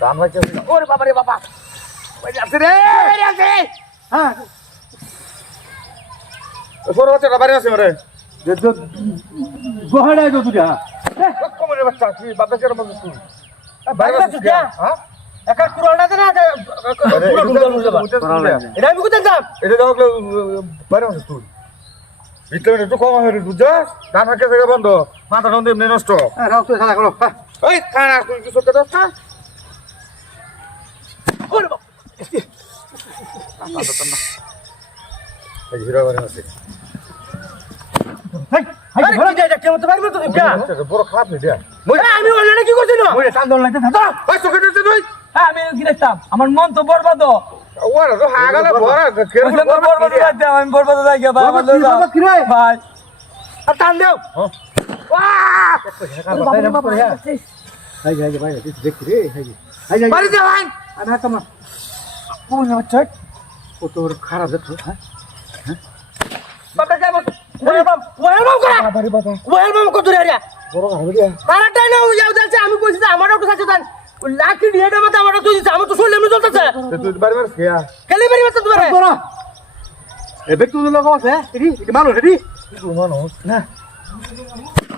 ধান ভাইছে ওরে বাবা রে বাবা বাইরে আছে রে বাইরে আছে হ্যাঁ সরো বাচ্চাটা বাইরে আছে মরে যে গোহাড়ায় তো তুই হ্যাঁ কোমরে বাচ্চা তুই বাবা কেন মজা তুই বাইরে আছে হ্যাঁ একা কুড়াটা দে না এটা আমি কোথায় যাব এটা দাও বাইরে আছে তুই ভিতরে একটু কম হয়ে বুঝছ ধান ভাইছে জায়গা বন্ধ মাথা নন্দে এমনি নষ্ট হ্যাঁ রাও তুই খেলা করো ওই খানা তুই কিছু কথা হ্যাঁ ওরে বাবা এই হিরো বারে আছে হাই হাই ঘরে যাই যা কেমন তো পারবে তো কি বড় খারাপ রে আমি অলরেডি কি করছিস না ওরে চান্দল লাগতে দাদা ওই চোখে দিতে তুই আমি কি দেখতাম আমার মন তো বরবাদ ওরে তো হাগালে ভরা কেমন বরবাদ যাইতে আমি বরবাদ যাই গা ভাই বাবা কি রে ভাই আর টান দেও বাহ হাই হাই ভাই দেখ রে হাই হাই বাড়ি যা ভাই আমি হাত না কোন বাচ্চা কত খারাপ দেখো হ্যাঁ বাবা যাই বল ওয়েলকাম করা ওয়েলকাম কত রে আরিয়া বড় হবে রে তারাটা না যাও যাচ্ছে আমি কইছি আমারও একটু সাথে দেন লাকি দিয়ে দাও মত আমারও তুই দিছ আমার তো শরীর এমনি চলতেছে তুই বাড়ি বাড়ি খেয়া খেলি বাড়ি বাচ্চা তোমারে বড় এবে তুই লোক আছে এডি এডি মানুষ এডি তুই মানুষ না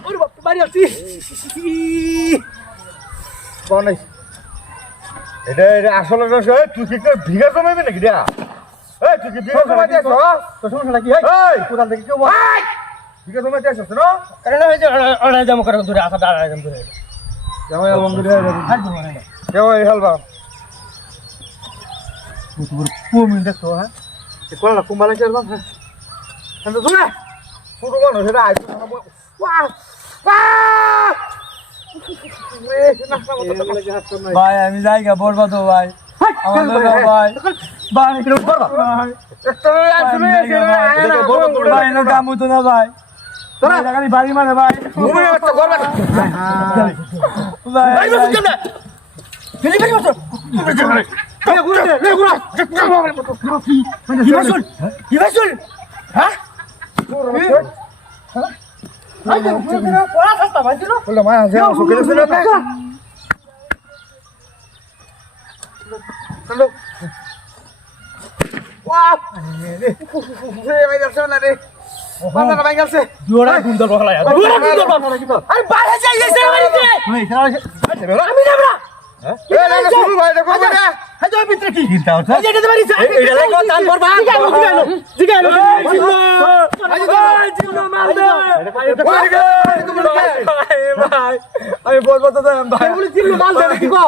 ওরে বাপ বাড়ি আছি কোন নাই এটা আসলে রসই তুই কি করে ভিগা জমাইবি নাকি দিয়া এই তুই কি ভিগা জমাই দিছস তো সমস্যা কি এই কোথাল থেকে কেউ এই ভিগা জমাই দিছস না আরে না হইছে অড়াই জাম করে দূরে আসা দাঁড়ায় জাম দূরে কেমন অ্যালবাম দিলে হাত দিব না কেমন এই অ্যালবাম তুই কোন দেখছো হ্যাঁ কোন না কুমালা অ্যালবাম হ্যাঁ শান্ত শুনে শুরু করো সেটা আইছো না ওয়াও ওয়াও ভাই আমি যাইগা বরবাদ ভাই আমার দাদা ভাই ভাই একটু বরবাদ ভাই না কামু তো না ভাই তোরা খালি বাড়ি মারে ভাই ঘুমিয়ে বাচ্চা বরবাদ ভাই বাড়ি বসে কেন ফেলি বাড়ি বসো রে গুড়া রে গুড়া কি ভাই হ্যাঁ আই তো পড়া থাকতা ভাই ছিল বলে মা আছে ওকে ছিল না চলো ওয়াও রে ভাই যাচ্ছে না রে বাবা ভাই গেছে জোড়া গুন্দল বলা জোড়া গুন্দল কি তো আরে বাইরে যাই এসে বাড়িতে আমি যাব না এ না শুরু ভাই দেখো না হাই তো ভিতরে কি চিন্তা হচ্ছে এই যেতে পারিস এটা লাগো তাল করবা জিগাইলো জিগাইলো মার দে ভাই আমি বলবো তো ভাই বলি চিল্লো মাল দে কি গো